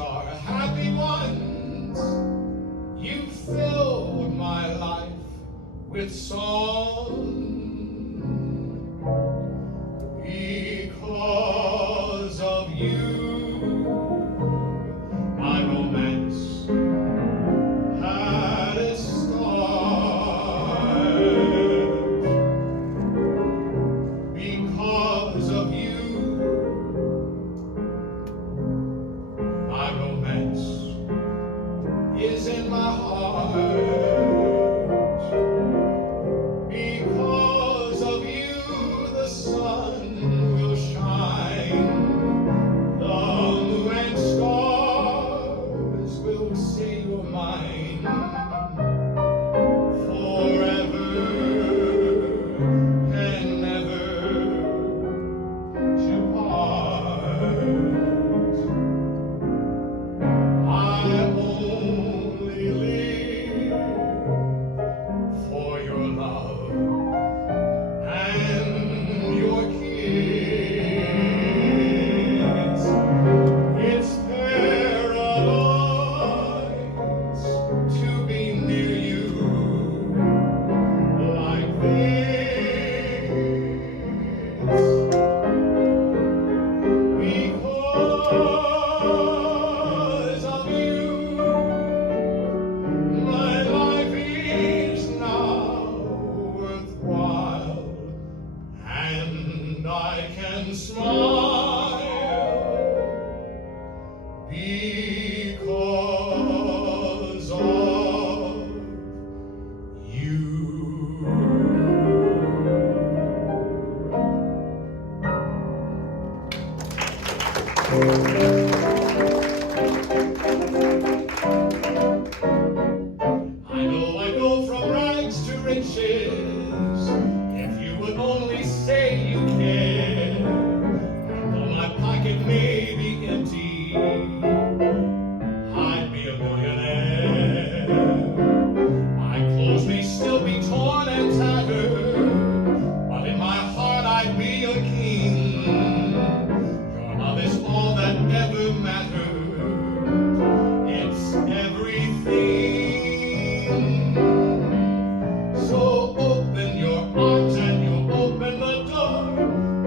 are happy ones. You filled my life with song. Because of you, my romance had a start. Because of you, my romance is in my heart. Because of you, the sun will shine. The moon and stars will say you're mine. Forever and never to part. I only live for your love and your kiss. It's paradise to be near you like this. Because of you, my life is now worthwhile, and I can smile because of you. I know I go from rags to riches. If you would only say you care. And though my pocket may be empty, I'd be a millionaire. My clothes may still be torn and tattered, but in my heart I'd be a king. Your love is all that ever mattered. It's everything. So open your arms and you'll open the door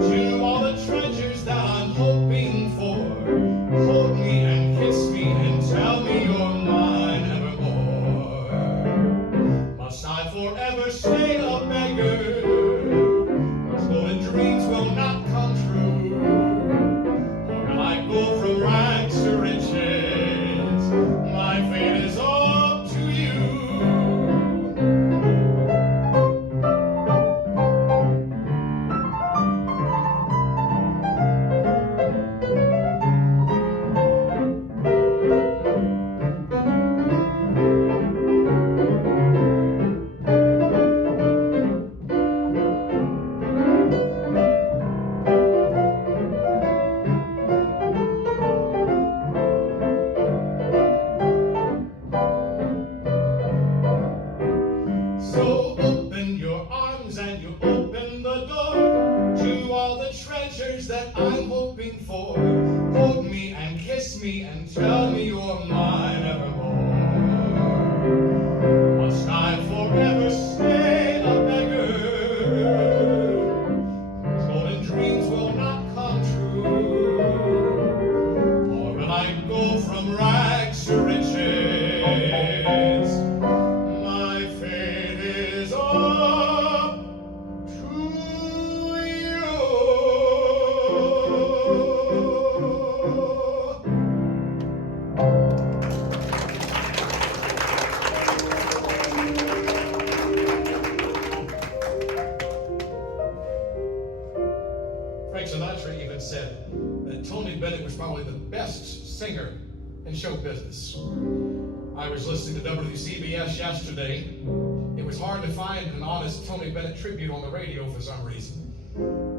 to all the treasures that I'm hoping for. Hold me and kiss me and tell me you're mine evermore. Must I forever stay a beggar? Those golden dreams will not come true. Or will I go from rags to riches? My fate is up to you. So open your arms and you open the door to all the treasures that I'm hoping for. Hold me and kiss me and tell me you're mine evermore. Must I forever stay a beggar? Those golden dreams will not come true. Or will I go from rags to riches? My fate is up to you. Frank Sinatra even said that Tony Bennett was probably the best singer in show business. I was listening to WCBS yesterday. It was hard to find an honest Tony Bennett tribute on the radio for some reason.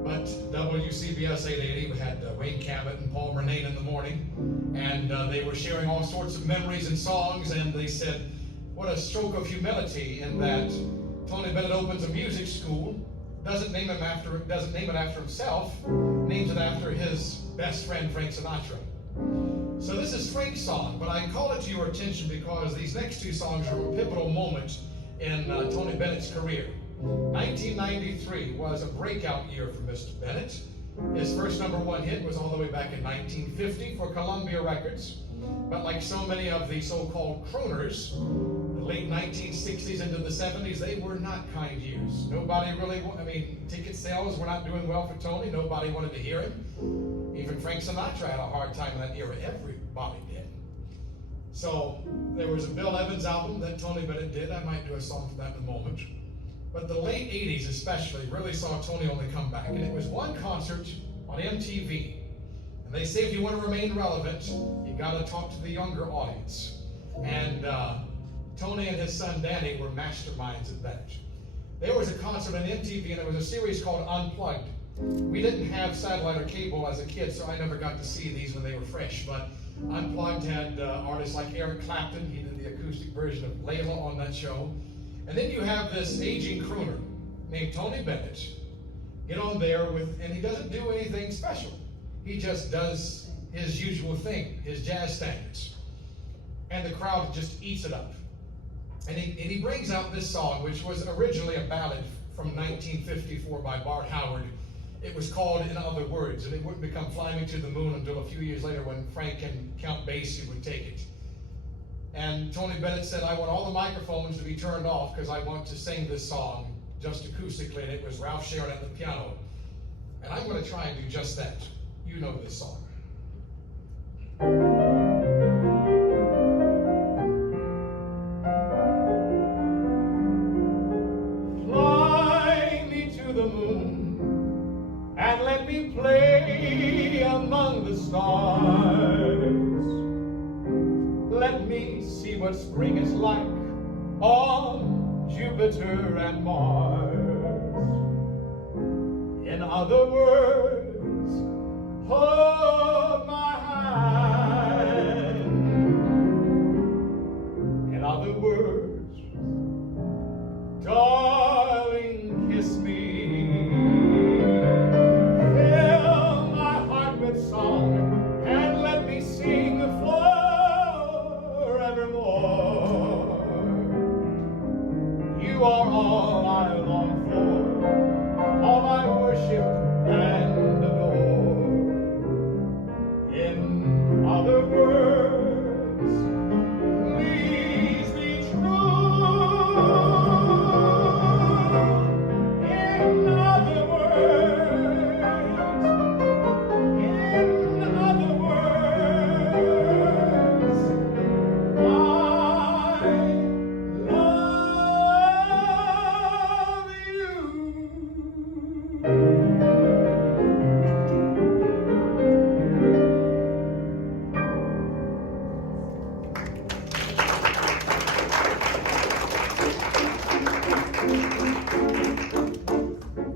But WCBS 880 had Wayne Cabot and Paul Murnane in the morning, and they were sharing all sorts of memories and songs, and they said, what a stroke of humility in that Tony Bennett opens a music school, doesn't name it after himself, names it after his best friend Frank Sinatra. So this is Frank's song, but I call it to your attention because these next two songs are a pivotal moment in Tony Bennett's career. 1993 was a breakout year for Mr. Bennett. His first #1 hit was all the way back in 1950 for Columbia Records. But like so many of the so-called crooners, the late 1960s into the 70s, they were not kind years. Nobody really, ticket sales were not doing well for Tony. Nobody wanted to hear him. Even Frank Sinatra had a hard time in that era. Everybody did. So there was a Bill Evans album that Tony Bennett did. I might do a song for that in a moment. But the late 80s especially really saw Tony on the comeback. And it was one concert on MTV. And they say if you want to remain relevant, you got to talk to the younger audience. And Tony and his son Danny were masterminds at that. There was a concert on MTV, and there was a series called Unplugged. We didn't have satellite or cable as a kid, so I never got to see these when they were fresh. But Unplugged had artists like Eric Clapton. He did the acoustic version of Layla on that show. And then you have this aging crooner named Tony Bennett get on there and he doesn't do anything special. He just does his usual thing, his jazz standards. And the crowd just eats it up. And he brings out this song, which was originally a ballad from 1954 by Bart Howard. It was called In Other Words, and it wouldn't become Fly Me to the Moon until a few years later when Frank and Count Basie would take it. And Tony Bennett said, I want all the microphones to be turned off because I want to sing this song just acoustically, and it was Ralph Sharon at the piano. And I'm going to try and do just that. You know this song. Fly me to the moon and let me play among the stars. Let me see what spring is like on Jupiter and Mars. In other words, hold my hand. In other words, darling, kiss me. Fill my heart with song and let me sing forevermore. You are all I long for, all I worship and adore. In other words, please be true. In other words, I love you.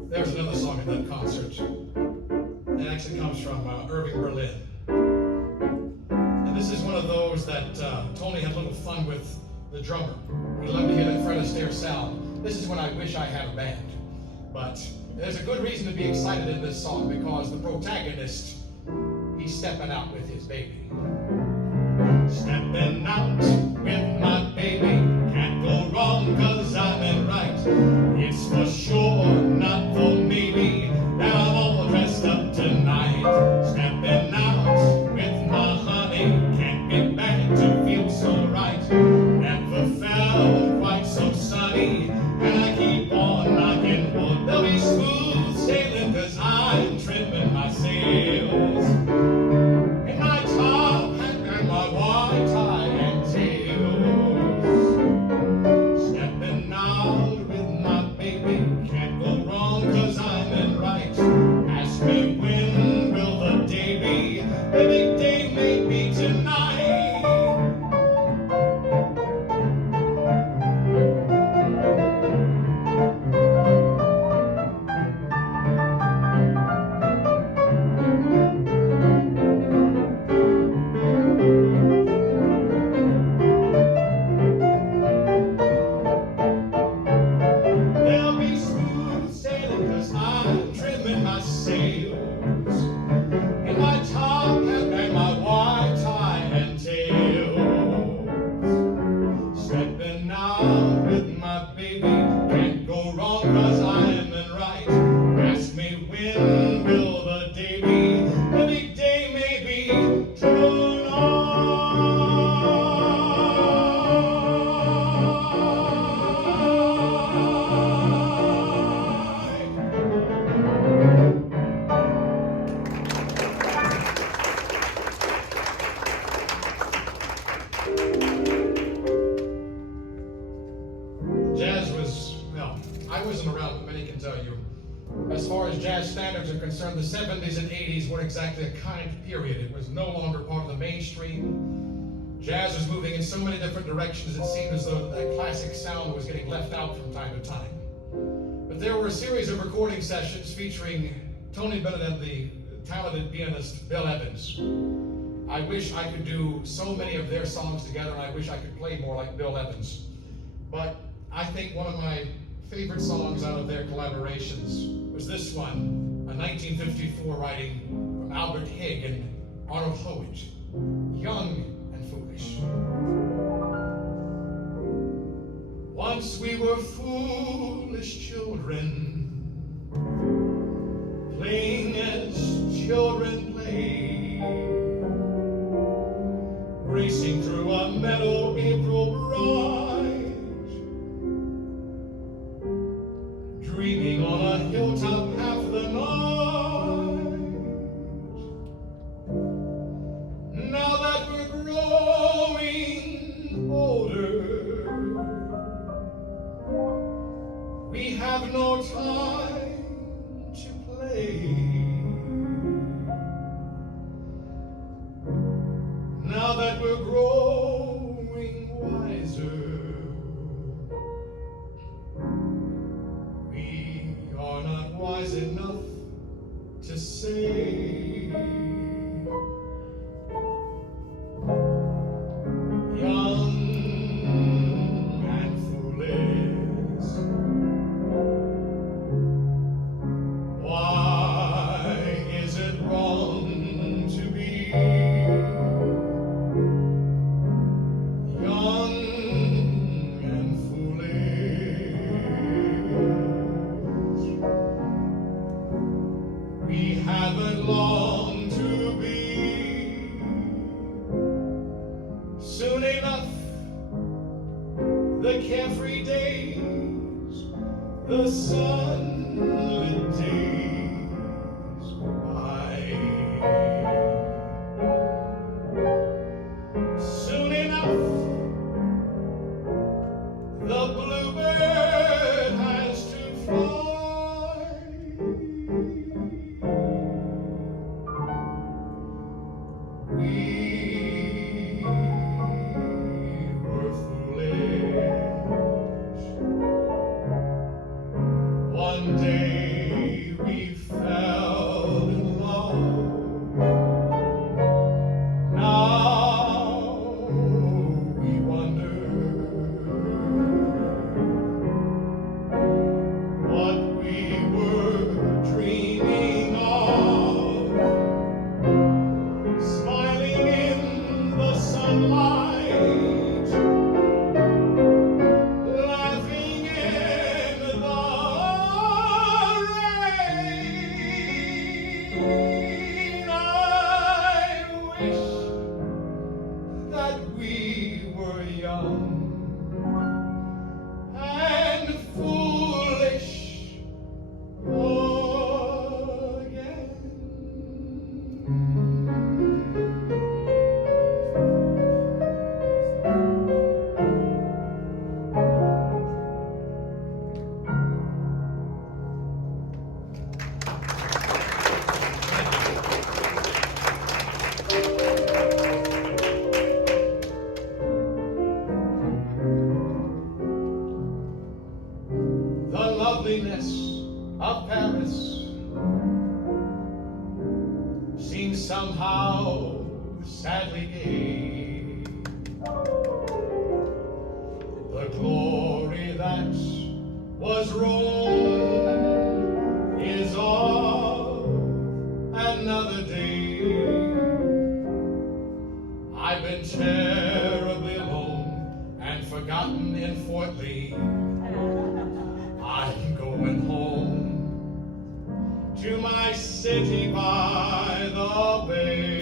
There's another song at that concert. It actually comes from Irving, Berlin. And this is one of those that Tony had a little fun with the drummer. He loved to hear that Fred Astaire sound. This is when I wish I had a band. But there's a good reason to be excited in this song because the protagonist, he's stepping out with his baby. Stepping out with my baby, can't go wrong 'cause I'm in right. It's for sure, not for maybe, that I'm all dressed up tonight. Stepping out with my honey, can't be bad to feel so right. Never felt quite so sunny, and I keep on knocking wood. There'll be smooth sailing 'cause I'm trimming my sails. In my top tell you. As far as jazz standards are concerned, the 70s and 80s weren't exactly a kind period. It was no longer part of the mainstream. Jazz was moving in so many different directions, it seemed as though that classic sound was getting left out from time to time. But there were a series of recording sessions featuring Tony Bennett and the talented pianist Bill Evans. I wish I could do so many of their songs together, and I wish I could play more like Bill Evans. But I think one of my favorite songs out of their collaborations was this one, a 1954 writing from Albert Higg and Arnold Howitt, Young and Foolish. Once we were foolish children, playing as children play, racing through a meadow April bright, dreaming on a hilltop half the night. Now that we're growing older, we have no time to play. Now that we're growing wiser, we are not wise enough to say, young and foolish. Why is it wrong to be young and foolish? We haven't long to be. Soon enough, the carefree days, the sunlit days go by. Soon enough, the bluebird has to fly. We were foolish. One day we fell in love. Now we wonder what we were dreaming of, smiling in the sunlight, laughing in the rain. I wish that we were young and foolish again. The loveliness of Paris seems somehow sadly gay. The glory that was Rome is of another day. I've been terribly alone and forgotten in Fort Lee. I'm going home to my city by the bay.